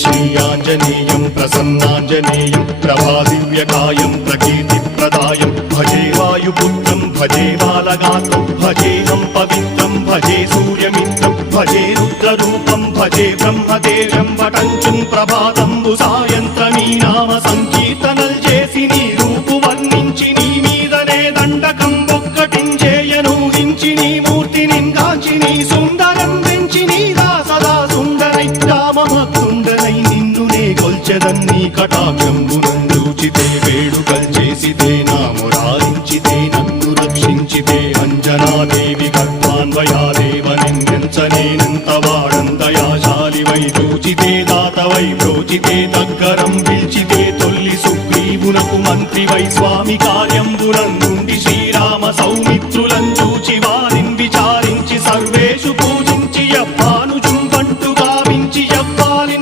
श्रीयाञ्जनेयं प्रसन्नाञ्जनेयं प्रभादिव्यकायं प्रकीर्तिप्रदायं भजे वायुपुत्रं भजे बालगात्रं भजेऽहं पवित्रं भजे सूर्यमित्रं भजे रुद्ररूपं भजे ब्रह्मदेवं वटञ्चं ప్రభాతంబు సాయంత్రమీ నామ సంకీర్తనల్ చేసి నీ రూపు వర్ణించి నీ మీదనే దండకం ఒక్కటించేయనూహించి నీ మూర్తిని గాంచి నీ సుందరం పెంచి నీదా సదా సుందరై రామభక్తుండనై నిన్నునే కొల్చెదన్నీ కటాక్షంబునందూచితే వేడుకల్ చేసితే నా మురారించితే నన్ను రక్షించితే అంజనాదేవి గర్భాన్వయాదేవనెంచనేనంత వాడంతయాశాలి వై చూచితే దాత వై ప్రోచితే దగ్గరం